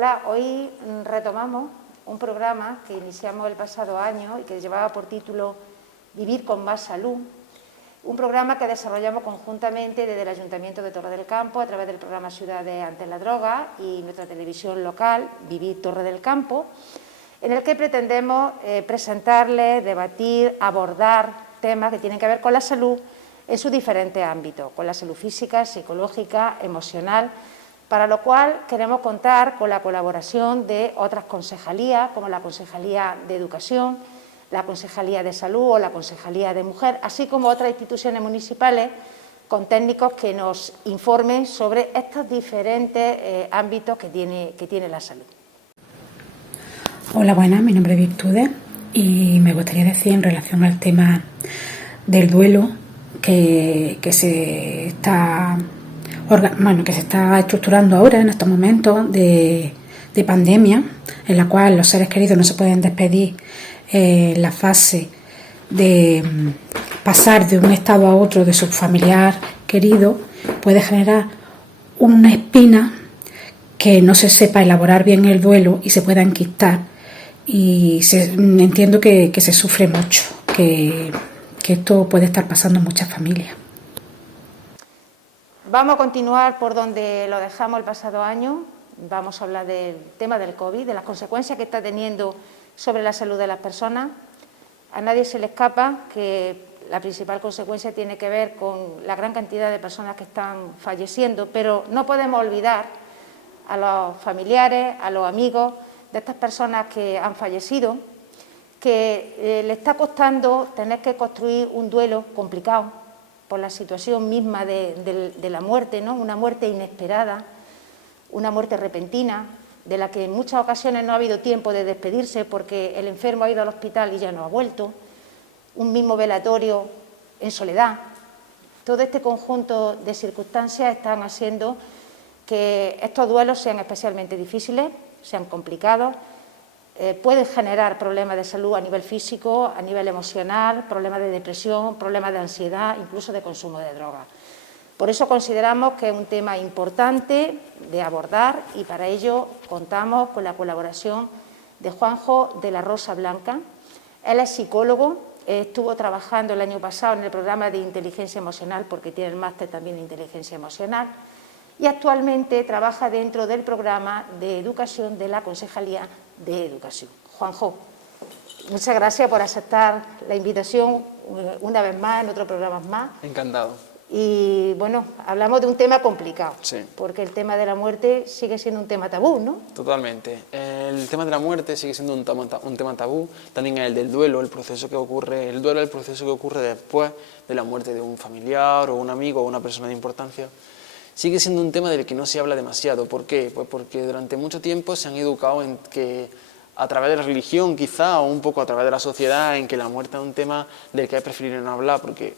Hola, hoy retomamos un programa que iniciamos el pasado año y que llevaba por título Vivir con más salud, un programa que desarrollamos conjuntamente desde el Ayuntamiento de Torre del Campo a través del programa Ciudades ante la Droga y nuestra televisión local, Vivir Torre del Campo, en el que pretendemos presentarles, debatir, abordar temas que tienen que ver con la salud en sus diferentes ámbitos, con la salud física, psicológica, emocional, para lo cual queremos contar con la colaboración de otras concejalías, como la Concejalía de Educación, la Concejalía de Salud o la Concejalía de Mujer, así como otras instituciones municipales con técnicos que nos informen sobre estos diferentes ámbitos que tiene la salud. Hola, buenas, mi nombre es Virtudes y me gustaría decir en relación al tema del duelo que se está estructurando ahora en estos momentos de pandemia, en la cual los seres queridos no se pueden despedir. La fase de pasar de un estado a otro de su familiar querido puede generar una espina que no se sepa elaborar bien el duelo y se pueda enquistar, y entiendo que se sufre mucho, que esto puede estar pasando en muchas familias. Vamos a continuar por donde lo dejamos el pasado año. Vamos a hablar del tema del COVID, de las consecuencias que está teniendo sobre la salud de las personas. A nadie se le escapa que la principal consecuencia tiene que ver con la gran cantidad de personas que están falleciendo, pero no podemos olvidar a los familiares, a los amigos de estas personas que han fallecido, que le está costando tener que construir un duelo complicado por la situación misma de la muerte, ¿no? Una muerte inesperada, una muerte repentina, de la que en muchas ocasiones no ha habido tiempo de despedirse porque el enfermo ha ido al hospital y ya no ha vuelto, un mismo velatorio en soledad. Todo este conjunto de circunstancias están haciendo que estos duelos sean especialmente difíciles, sean complicados, pueden generar problemas de salud a nivel físico, a nivel emocional, problemas de depresión, problemas de ansiedad, incluso de consumo de drogas. Por eso consideramos que es un tema importante de abordar y para ello contamos con la colaboración de Juanjo de la Rosa Blanca. Él es psicólogo, estuvo trabajando el año pasado en el programa de inteligencia emocional porque tiene el máster también de inteligencia emocional y actualmente trabaja dentro del programa de educación de la Concejalía de Educación. Juanjo, muchas gracias por aceptar la invitación una vez más en otros programas más. Encantado. Y bueno, hablamos de un tema complicado, sí, porque el tema de la muerte sigue siendo un tema tabú, ¿no? Totalmente. El tema de la muerte sigue siendo un tema tabú, también el del duelo, el duelo es el proceso que ocurre después de la muerte de un familiar o un amigo o una persona de importancia. Sigue siendo un tema del que no se habla demasiado. ¿Por qué? Pues porque durante mucho tiempo se han educado en que, a través de la religión quizá, o un poco a través de la sociedad, en que la muerte es un tema del que es preferible no hablar, porque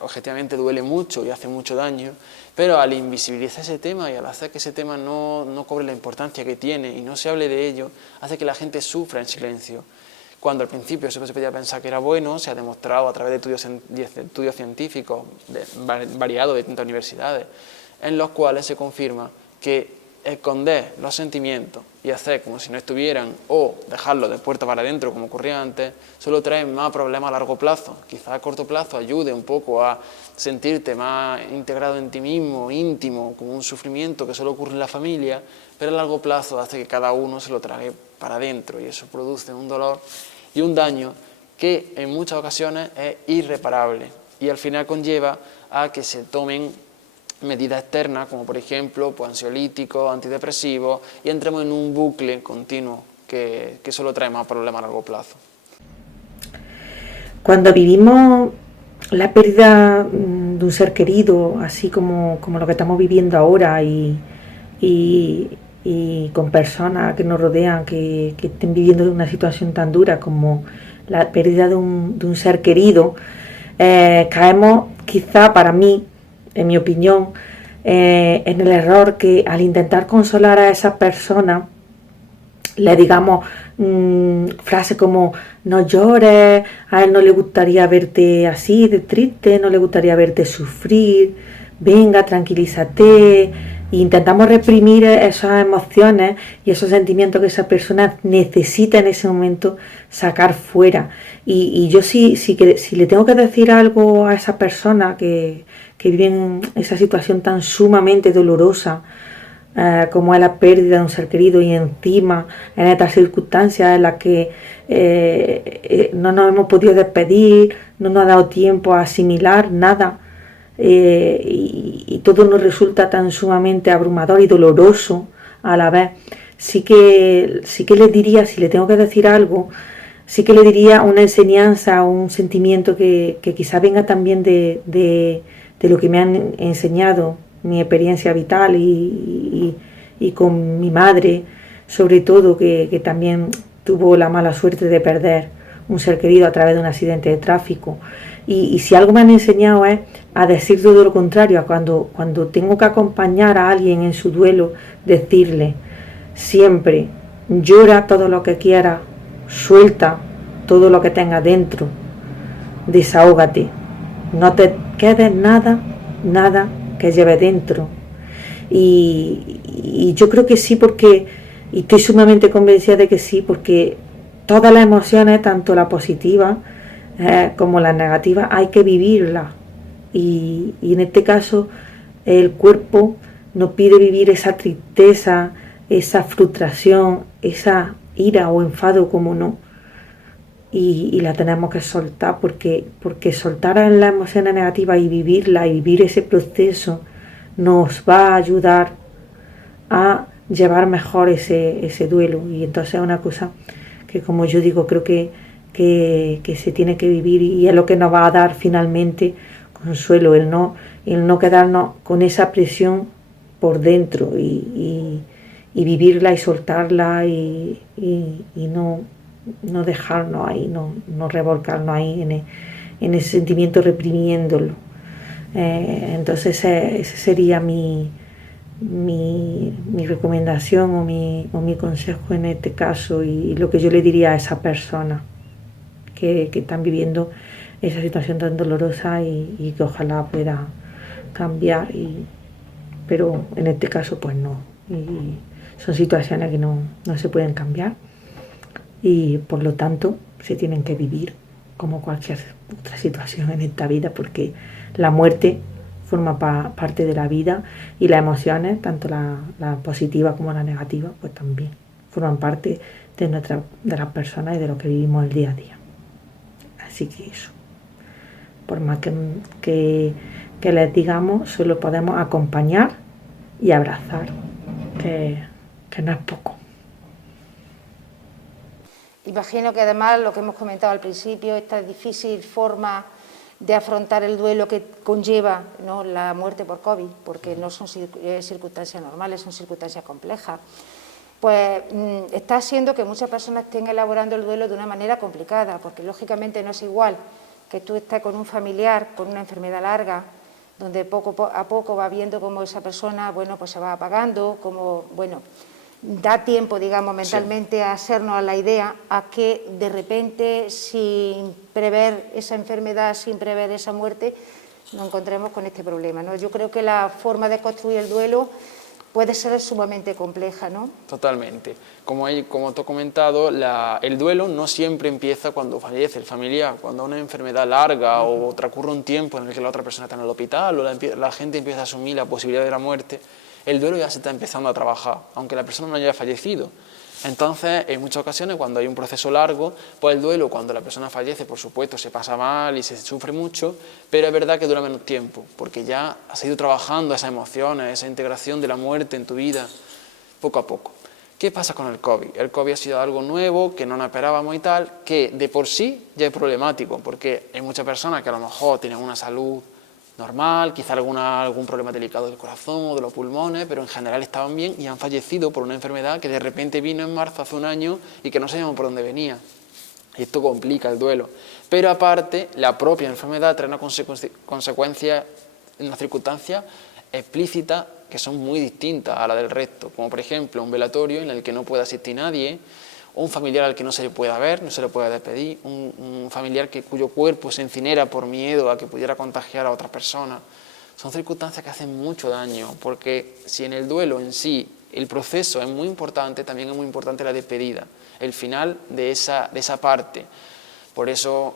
objetivamente duele mucho y hace mucho daño, pero al invisibilizar ese tema y al hacer que ese tema no cobre la importancia que tiene y no se hable de ello, hace que la gente sufra en silencio. Cuando al principio eso se podía pensar que era bueno, se ha demostrado a través de estudios científicos variados de distintas universidades, en los cuales se confirma que esconder los sentimientos y hacer como si no estuvieran o dejarlos de puerta para adentro como ocurría antes, solo trae más problemas a largo plazo. Quizás a corto plazo ayude un poco a sentirte más integrado en ti mismo, íntimo, como un sufrimiento que solo ocurre en la familia, pero a largo plazo hace que cada uno se lo trague para adentro y eso produce un dolor y un daño que en muchas ocasiones es irreparable y al final conlleva a que se tomen medidas externas, como por ejemplo pues, ansiolíticos, antidepresivos, y entremos en un bucle continuo que solo trae más problemas a largo plazo. Cuando vivimos la pérdida de un ser querido, así como lo que estamos viviendo ahora, y con personas que nos rodean, que estén viviendo una situación tan dura como la pérdida de un ser querido, caemos quizá, para mí, en mi opinión, en el error que al intentar consolar a esa persona le digamos frases como no llores, a él no le gustaría verte así de triste, no le gustaría verte sufrir, venga, tranquilízate, e intentamos reprimir esas emociones y esos sentimientos que esa persona necesita en ese momento sacar fuera. Y yo si le tengo que decir algo a esa persona que vive en esa situación tan sumamente dolorosa, como es la pérdida de un ser querido, y encima en estas circunstancias en las que no nos hemos podido despedir, no nos ha dado tiempo a asimilar nada, y todo nos resulta tan sumamente abrumador y doloroso a la vez, sí que le diría, si le tengo que decir algo, sí que le diría una enseñanza, un sentimiento que quizá venga también de lo que me han enseñado, mi experiencia vital y con mi madre, sobre todo, que también tuvo la mala suerte de perder un ser querido a través de un accidente de tráfico. Y si algo me han enseñado es a decir todo lo contrario, a cuando tengo que acompañar a alguien en su duelo, decirle siempre: llora todo lo que quieras, suelta todo lo que tengas dentro, desahógate, no te quedes nada que lleve dentro. Y yo creo que sí, porque, y estoy sumamente convencida de que sí, porque todas las emociones, tanto la positiva como la negativa, hay que vivirlas. Y en este caso el cuerpo nos pide vivir esa tristeza, esa frustración, esa ira o enfado, como no, y la tenemos que soltar, porque soltar las emociones negativas y vivirla, y vivir ese proceso, nos va a ayudar a llevar mejor ese duelo. Y entonces es una cosa que, como yo digo, creo que se tiene que vivir, y es lo que nos va a dar finalmente consuelo, el no quedarnos con esa presión por dentro, y vivirla y soltarla, y no dejarnos ahí, no revolcarnos ahí en ese sentimiento, reprimiéndolo. Entonces ese sería mi recomendación o mi consejo en este caso, y lo que yo le diría a esa persona que están viviendo esa situación tan dolorosa, y que ojalá pueda cambiar, pero en este caso pues no, y son situaciones que no se pueden cambiar, y por lo tanto se tienen que vivir como cualquier otra situación en esta vida, porque la muerte forma parte de la vida, y las emociones, tanto la positiva como la negativa, pues también forman parte de las personas y de lo que vivimos el día a día. Así que eso, por más que les digamos, solo podemos acompañar y abrazar, que no es poco. Imagino que además lo que hemos comentado al principio, esta difícil forma de afrontar el duelo que conlleva, ¿no?, la muerte por COVID, porque no son circunstancias normales, son circunstancias complejas, pues está haciendo que muchas personas estén elaborando el duelo de una manera complicada, porque lógicamente no es igual que tú estés con un familiar con una enfermedad larga, donde poco a poco va viendo cómo esa persona, bueno, pues se va apagando, como, bueno, da tiempo, digamos, mentalmente a hacernos a la idea, a que de repente, sin prever esa enfermedad, sin prever esa muerte, nos encontremos con este problema, ¿no? Yo creo que la forma de construir el duelo puede ser sumamente compleja, ¿no? Totalmente. Como tú has comentado, el duelo no siempre empieza cuando fallece el familiar, cuando hay una enfermedad larga o transcurre un tiempo en el que la otra persona está en el hospital, o la gente empieza a asumir la posibilidad de la muerte. El duelo ya se está empezando a trabajar, aunque la persona no haya fallecido. Entonces, en muchas ocasiones, cuando hay un proceso largo, pues el duelo, cuando la persona fallece, por supuesto, se pasa mal y se sufre mucho, pero es verdad que dura menos tiempo, porque ya has ido trabajando esas emociones, esa integración de la muerte en tu vida, poco a poco. ¿Qué pasa con el COVID? El COVID ha sido algo nuevo, que no nos esperábamos y tal, que de por sí ya es problemático, porque hay muchas personas que a lo mejor tienen una salud normal, quizá algún problema delicado del corazón o de los pulmones, pero en general estaban bien y han fallecido por una enfermedad que de repente vino en marzo hace un año y que no sabíamos por dónde venía. Y esto complica el duelo. Pero aparte, la propia enfermedad trae una consecuencia, unas circunstancias explícitas que son muy distintas a la del resto, como por ejemplo un velatorio en el que no puede asistir nadie, o un familiar al que no se le pueda ver, no se le pueda despedir, un familiar cuyo cuerpo se incinera por miedo a que pudiera contagiar a otra persona. son circunstancias que hacen mucho daño, porque si en el duelo en sí el proceso es muy importante, también es muy importante la despedida, el final de esa parte. Por eso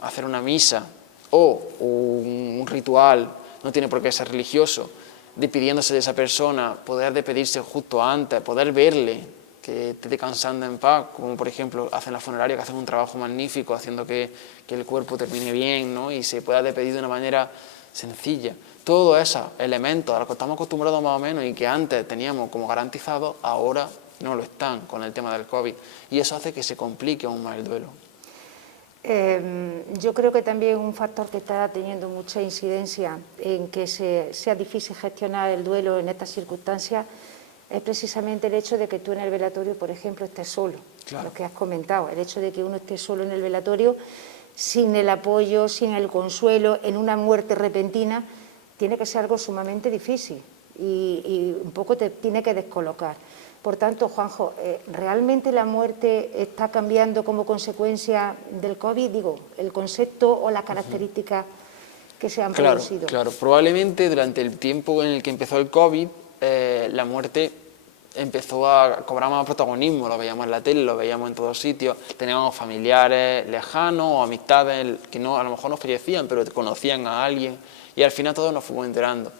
hacer una misa o un ritual, no tiene por qué ser religioso, despidiéndose de esa persona, poder despedirse justo antes, poder verle, que esté descansando en paz, como por ejemplo hacen las funerarias, que hacen un trabajo magnífico haciendo que el cuerpo termine bien, ¿no? Y se pueda despedir de una manera sencilla. Todos esos elementos a los que estamos acostumbrados más o menos y que antes teníamos como garantizados, ahora no lo están con el tema del COVID. Y eso hace que se complique aún más el duelo. Yo creo que también un factor que está teniendo mucha incidencia en que sea difícil gestionar el duelo en estas circunstancias es precisamente el hecho de que tú en el velatorio, por ejemplo, estés solo. Claro. Lo que has comentado, el hecho de que uno esté solo en el velatorio, sin el apoyo, sin el consuelo, en una muerte repentina, tiene que ser algo sumamente difícil y un poco te tiene que descolocar. Por tanto, Juanjo, ¿realmente la muerte está cambiando como consecuencia del COVID? Digo, el concepto o las características que se han producido. Claro, probablemente durante el tiempo en el que empezó el COVID, la muerte empezó a cobrar más protagonismo, lo veíamos en la tele, lo veíamos en todos sitios, teníamos familiares lejanos o amistades que no, a lo mejor no fallecían, pero conocían a alguien y al final todos nos fuimos enterando.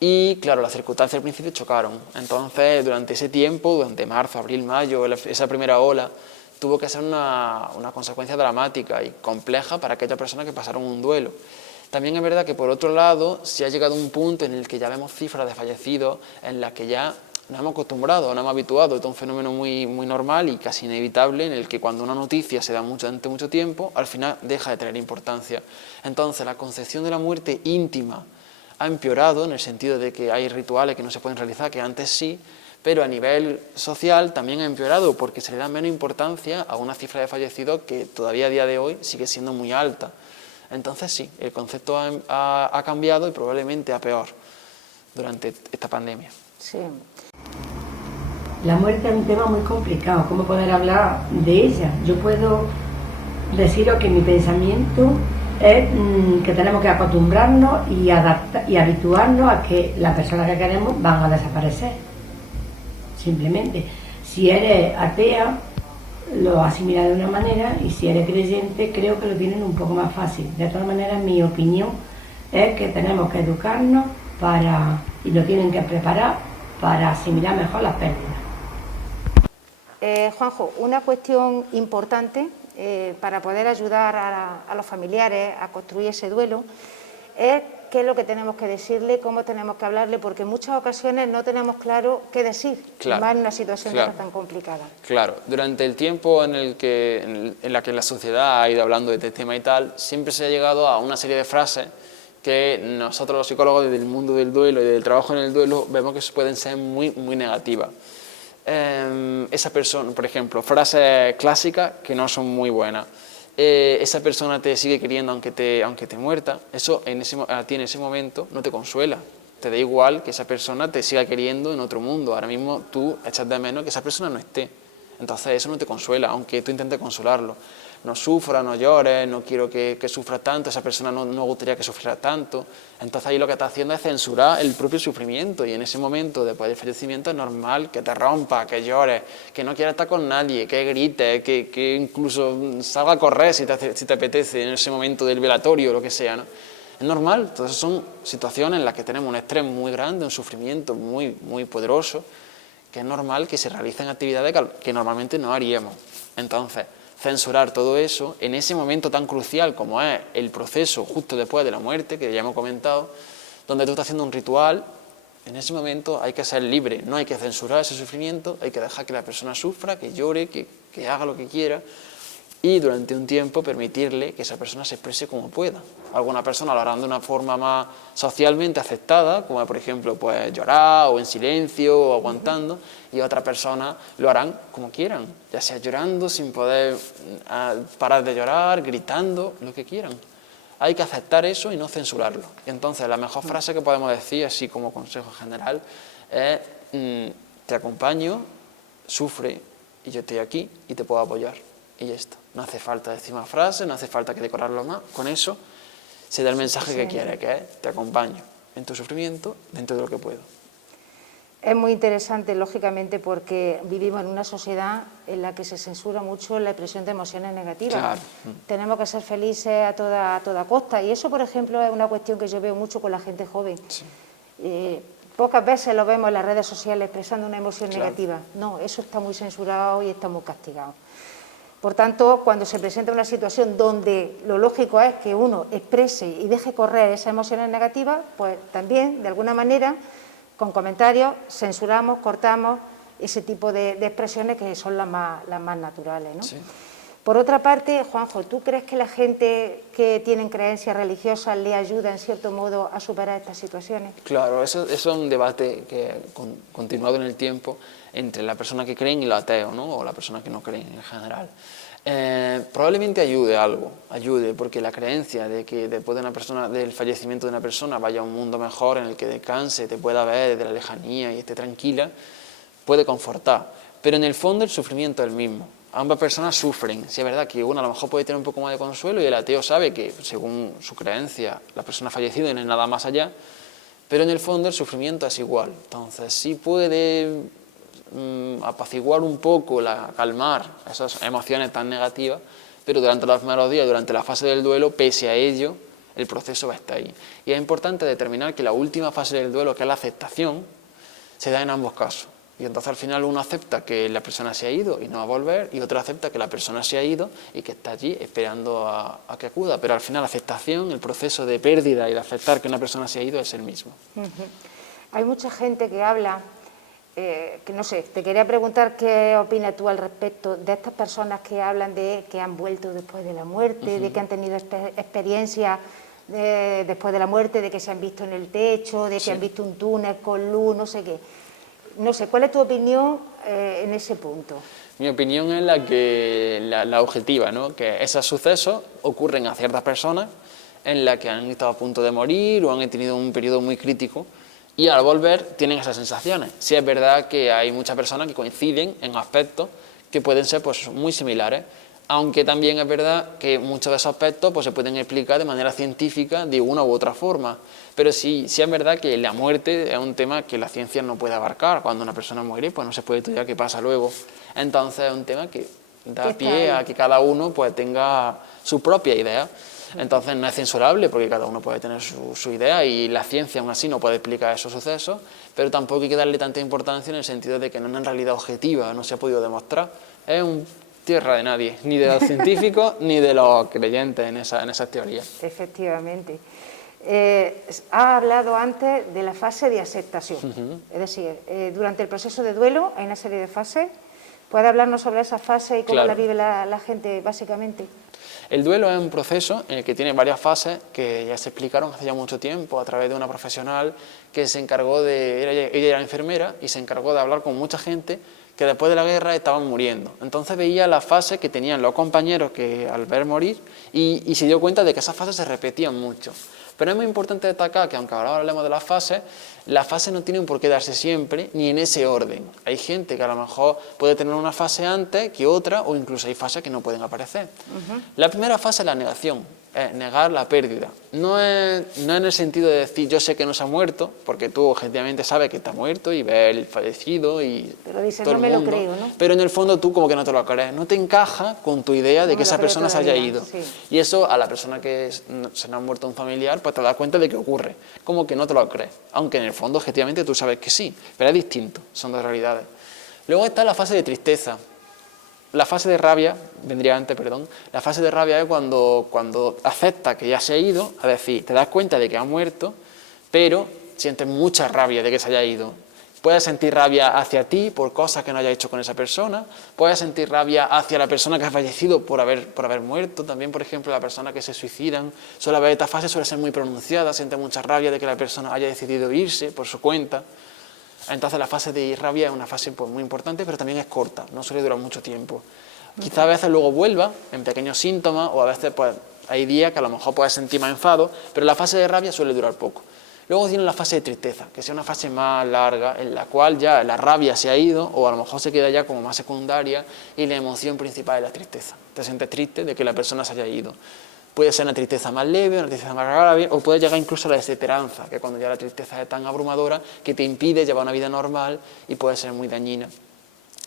Y claro, las circunstancias al principio chocaron, entonces durante ese tiempo, durante marzo, abril, mayo, esa primera ola, tuvo que ser una consecuencia dramática y compleja para aquellas personas que pasaron un duelo. También es verdad que por otro lado, se ha llegado a un punto en el que ya vemos cifras de fallecidos en las que ya nos hemos acostumbrado, nos hemos habituado, es un fenómeno muy normal y casi inevitable en el que cuando una noticia se da durante mucho tiempo, al final deja de tener importancia. Entonces la concepción de la muerte íntima ha empeorado en el sentido de que hay rituales que no se pueden realizar, que antes sí, pero a nivel social también ha empeorado porque se le da menos importancia a una cifra de fallecidos que todavía a día de hoy sigue siendo muy alta. Entonces sí, el concepto ha cambiado y probablemente a peor durante esta pandemia. Sí. La muerte es un tema muy complicado, ¿cómo poder hablar de ella? Yo puedo deciros que mi pensamiento es que tenemos que acostumbrarnos y habituarnos a que las personas que queremos van a desaparecer. Simplemente, si eres atea, lo asimilas de una manera y si eres creyente, creo que lo tienen un poco más fácil. De todas maneras, mi opinión es que tenemos que educarnos y lo tienen que preparar para asimilar mejor las pérdidas. Juanjo, una cuestión importante para poder ayudar a los familiares a construir ese duelo es qué es lo que tenemos que decirle, cómo tenemos que hablarle, porque en muchas ocasiones no tenemos claro qué decir, más en una situación tan complicada. Claro, durante el tiempo en la que la sociedad ha ido hablando de este tema y tal, siempre se ha llegado a una serie de frases que nosotros los psicólogos del mundo del duelo y del trabajo en el duelo vemos que pueden ser muy negativas. Esa persona, por ejemplo, frases clásicas que no son muy buenas. Esa persona te sigue queriendo aunque te muerta, eso a ti en ese momento no te consuela. Te da igual que esa persona te siga queriendo en otro mundo. Ahora mismo tú echas de menos que esa persona no esté. Entonces eso no te consuela, aunque tú intentes consolarlo. No sufras, no llores, no quiero que sufras tanto, esa persona no gustaría que sufriera tanto. Entonces ahí lo que está haciendo es censurar el propio sufrimiento y en ese momento, después del fallecimiento, es normal que te rompas, que llores, que no quieras estar con nadie, que grites, que incluso salga a correr si te apetece en ese momento del velatorio o lo que sea, ¿no? Es normal, entonces son situaciones en las que tenemos un estrés muy grande, un sufrimiento muy poderoso, que es normal que se realicen actividades que normalmente no haríamos. Entonces, censurar todo eso en ese momento tan crucial como es el proceso justo después de la muerte, que ya hemos comentado, donde tú estás haciendo un ritual, en ese momento hay que ser libre, no hay que censurar ese sufrimiento, hay que dejar que la persona sufra, que llore, que haga lo que quiera y durante un tiempo permitirle que esa persona se exprese como pueda. Algunas personas lo harán de una forma más socialmente aceptada, como por ejemplo pues llorar o en silencio o aguantando, y otras personas lo harán como quieran, ya sea llorando sin poder parar de llorar, gritando, lo que quieran. Hay que aceptar eso y no censurarlo. Y entonces la mejor frase que podemos decir, así como consejo general, es te acompaño, sufre y yo estoy aquí y te puedo apoyar. Y ya está. No hace falta decir más frases, no hace falta que decorarlo más. Con eso se da el mensaje que quiere, que es te acompaño. en tu sufrimiento dentro de lo que puedo. Es muy interesante, lógicamente, porque vivimos en una sociedad en la que se censura mucho la expresión de emociones negativas. Claro. Tenemos que ser felices a toda costa, y eso, por ejemplo, es una cuestión que yo veo mucho con la gente joven. Sí. Pocas veces lo vemos en las redes sociales expresando una emoción Claro. negativa. No, eso está muy censurado y está muy castigado. Por tanto, cuando se presenta una situación donde lo lógico es que uno exprese y deje correr esas emociones negativas, pues también, de alguna manera, con comentarios, censuramos, cortamos ese tipo de expresiones que son las más naturales, ¿no? Sí. Por otra parte, Juanjo, ¿tú crees que la gente que tiene creencias religiosas le ayuda, en cierto modo, a superar estas situaciones? Claro, eso es un debate que ha continuado en el tiempo entre la persona que creen y los ateos, ¿no? O la persona que no creen en general. Probablemente ayude, porque la creencia de que después del fallecimiento de una persona vaya a un mundo mejor en el que descanse, te pueda ver desde la lejanía y esté tranquila, puede confortar. Pero en el fondo el sufrimiento es el mismo. Ambas personas sufren. Sí, es verdad que uno a lo mejor puede tener un poco más de consuelo y el ateo sabe que, según su creencia, la persona fallecida no es nada más allá, pero en el fondo el sufrimiento es igual. Entonces sí puede apaciguar un poco, calmar esas emociones tan negativas, pero durante los primeros días, durante la fase del duelo, pese a ello, el proceso va a estar ahí. Y es importante determinar que la última fase del duelo, que es la aceptación, se da en ambos casos. Y entonces al final uno acepta que la persona se ha ido y no va a volver, y otro acepta que la persona se ha ido y que está allí esperando a que acuda. Pero al final la aceptación, el proceso de pérdida y de aceptar que una persona se ha ido es el mismo. Hay mucha gente que habla, que no sé, te quería preguntar qué opinas tú al respecto de estas personas que hablan de que han vuelto después de la muerte, de que han tenido experiencias después de la muerte, de que se han visto en el techo, de que han visto un túnel con luz, no sé qué. No sé, ¿cuál es tu opinión en ese punto? Mi opinión es la objetiva, ¿no? Que esos sucesos ocurren a ciertas personas en las que han estado a punto de morir o han tenido un periodo muy crítico y al volver tienen esas sensaciones. Sí es verdad que hay muchas personas que coinciden en aspectos que pueden ser pues, muy similares, aunque también es verdad que muchos de esos aspectos pues, se pueden explicar de manera científica de una u otra forma. Pero sí es verdad que la muerte es un tema que la ciencia no puede abarcar. Cuando una persona muere, pues no se puede estudiar qué pasa luego. Entonces es un tema que da pie a que cada uno pues, tenga su propia idea. Entonces no es censurable porque cada uno puede tener su idea y la ciencia aún así no puede explicar esos sucesos, pero tampoco hay que darle tanta importancia en el sentido de que no es una realidad objetiva, no se ha podido demostrar. Es un tierra de nadie, ni de los científicos ni de los creyentes en esas teorías. Efectivamente. Ha hablado antes de la fase de aceptación, es decir, durante el proceso de duelo hay una serie de fases. ¿Puede hablarnos sobre esa fase y cómo la vive la gente básicamente? El duelo es un proceso en el que tiene varias fases que ya se explicaron hace ya mucho tiempo a través de una profesional que se encargó ella era enfermera y se encargó de hablar con mucha gente que después de la guerra estaban muriendo. Entonces veía las fases que tenían los compañeros que al ver morir y se dio cuenta de que esas fases se repetían mucho. Pero es muy importante destacar que, aunque ahora hablemos de las fases no tienen por qué darse siempre ni en ese orden. Hay gente que a lo mejor puede tener una fase antes que otra, o incluso hay fases que no pueden aparecer. La primera fase es la negación, es negar la pérdida. No es en el sentido de decir yo sé que no se ha muerto, porque tú objetivamente sabes que está muerto y ves el fallecido y pero dices, todo no el me mundo, lo creo, ¿no? Pero en el fondo tú como que no te lo crees, no te encaja con tu idea de que esa persona se haya ido. Sí. Y eso a la persona que se le ha muerto un familiar, pues te das cuenta de que ocurre, como que no te lo crees, aunque en el fondo objetivamente tú sabes que sí, pero es distinto, son dos realidades. Luego está la fase de tristeza. La fase de rabia, la fase de rabia es cuando aceptas que ya se ha ido, es decir, te das cuenta de que ha muerto, pero sientes mucha rabia de que se haya ido. Puedes sentir rabia hacia ti por cosas que no hayas hecho con esa persona, puedes sentir rabia hacia la persona que ha fallecido por haber muerto, también por ejemplo la persona que se suicidan, esta fase suele ser muy pronunciada, siente mucha rabia de que la persona haya decidido irse por su cuenta. Entonces la fase de rabia es una fase pues, muy importante, pero también es corta, no suele durar mucho tiempo. Quizá a veces luego vuelva en pequeños síntomas o a veces pues, hay días que a lo mejor puedes sentir más enfado, pero la fase de rabia suele durar poco. Luego tiene la fase de tristeza, que es una fase más larga, en la cual ya la rabia se ha ido o a lo mejor se queda ya como más secundaria y la emoción principal es la tristeza. Te sientes triste de que la persona se haya ido. Puede ser una tristeza más leve, una tristeza más grave, o puede llegar incluso a la desesperanza, que cuando ya la tristeza es tan abrumadora que te impide llevar una vida normal y puede ser muy dañina.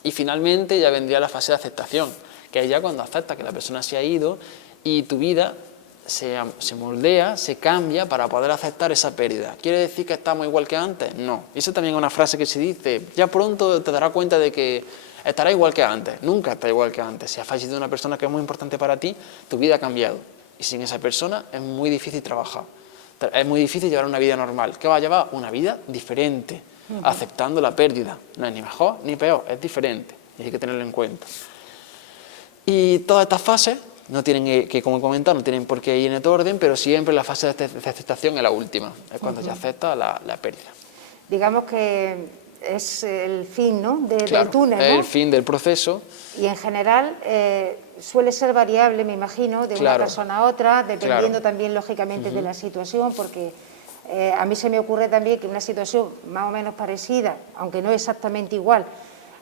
Y finalmente ya vendría la fase de aceptación, que es ya cuando aceptas que la persona se ha ido y tu vida se moldea, se cambia para poder aceptar esa pérdida. ¿Quiere decir que estamos igual que antes? No. Y eso también es una frase que se dice, ya pronto te darás cuenta de que estará igual que antes. Nunca está igual que antes. Si ha fallecido una persona que es muy importante para ti, tu vida ha cambiado. Y sin esa persona es muy difícil trabajar. Es muy difícil llevar una vida normal. ¿Qué va a llevar? Una vida diferente, aceptando la pérdida. No es ni mejor ni peor, es diferente. Y hay que tenerlo en cuenta. Y todas estas fases no tienen que, como he comentado, no tienen por qué ir en este orden, pero siempre la fase de aceptación es la última, es cuando ya acepta la pérdida. Digamos que es el fin, ¿no? Claro, del túnel, ¿no? es el fin del proceso. Y en general suele ser variable, me imagino, de una persona a otra, dependiendo también, lógicamente, de la situación, porque a mí se me ocurre también que una situación más o menos parecida, aunque no exactamente igual,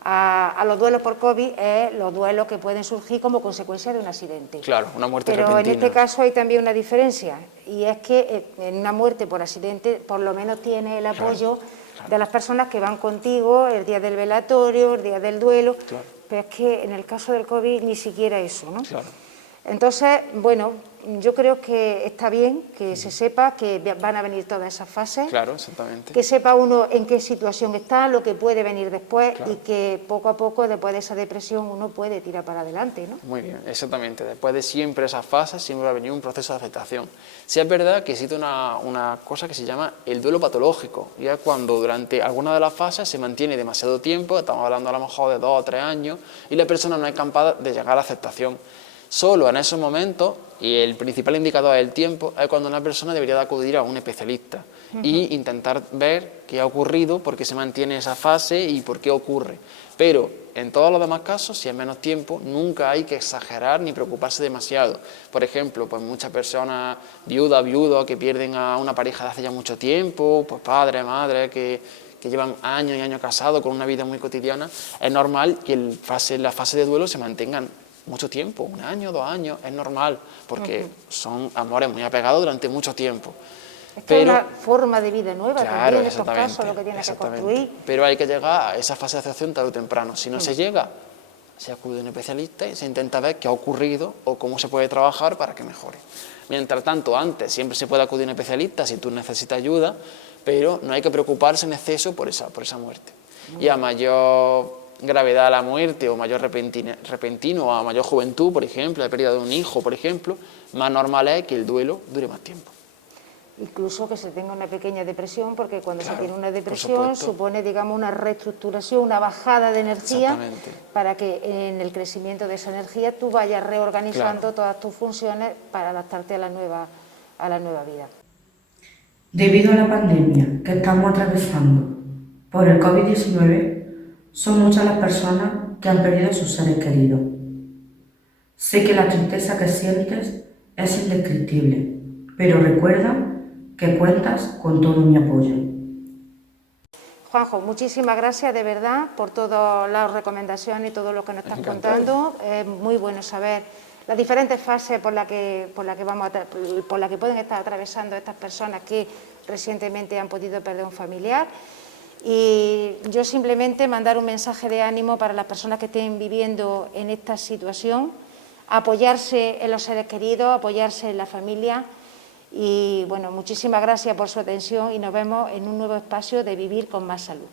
a los duelos por COVID, es los duelos que pueden surgir como consecuencia de un accidente. Claro, una muerte Pero repentina. en este caso hay también una diferencia, y es que en una muerte por accidente por lo menos tiene el apoyo de las personas que van contigo el día del velatorio, el día del duelo, pero es que en el caso del COVID ni siquiera eso, ¿no? Claro. Entonces, bueno, yo creo que está bien que se sepa que van a venir todas esas fases, Claro, exactamente. que sepa uno en qué situación está, lo que puede venir después y que poco a poco, después de esa depresión, uno puede tirar para adelante, ¿no? Muy bien, exactamente. Después de siempre esas fases, siempre va a venir un proceso de aceptación. Sí es verdad que existe una cosa que se llama el duelo patológico, y es cuando durante alguna de las fases se mantiene demasiado tiempo, estamos hablando a lo mejor de 2 o 3 años, y la persona no es capaz de llegar a la aceptación. Solo en esos momentos, y el principal indicador es el tiempo, es cuando una persona debería de acudir a un especialista y intentar ver qué ha ocurrido, por qué se mantiene esa fase y por qué ocurre. Pero en todos los demás casos, si es menos tiempo, nunca hay que exagerar ni preocuparse demasiado. Por ejemplo, pues muchas personas viudas que pierden a una pareja de hace ya mucho tiempo, pues padres, madres que llevan años y años casados con una vida muy cotidiana, es normal que la fase de duelo se mantengan mucho tiempo, 1 año, 2 años, es normal, porque son amores muy apegados durante mucho tiempo. Es que es una forma de vida nueva, claro, también en estos casos, lo que tienes que construir. Pero hay que llegar a esa fase de aceptación tarde o temprano. Si no se llega, se acude a un especialista y se intenta ver qué ha ocurrido o cómo se puede trabajar para que mejore. Mientras tanto, antes siempre se puede acudir a un especialista si tú necesitas ayuda, pero no hay que preocuparse en exceso por esa muerte. Y a mayor gravedad de la muerte o mayor repentino o a mayor juventud, por ejemplo, la pérdida de un hijo, por ejemplo, más normal es que el duelo dure más tiempo. Incluso que se tenga una pequeña depresión, porque cuando se tiene una depresión supone, digamos, una reestructuración, una bajada de energía, para que en el crecimiento de esa energía tú vayas reorganizando todas tus funciones para adaptarte a la nueva vida. Debido a la pandemia que estamos atravesando por el COVID-19, son muchas las personas que han perdido a sus seres queridos. Sé que la tristeza que sientes es indescriptible, pero recuerda que cuentas con todo mi apoyo. Juanjo, muchísimas gracias de verdad por todas las recomendaciones y todo lo que nos estás contando. Es muy bueno saber las diferentes fases por las que pueden estar atravesando estas personas que recientemente han podido perder un familiar. Y yo simplemente mandar un mensaje de ánimo para las personas que estén viviendo en esta situación, apoyarse en los seres queridos, apoyarse en la familia. Y bueno, muchísimas gracias por su atención y nos vemos en un nuevo espacio de Vivir con Más Salud.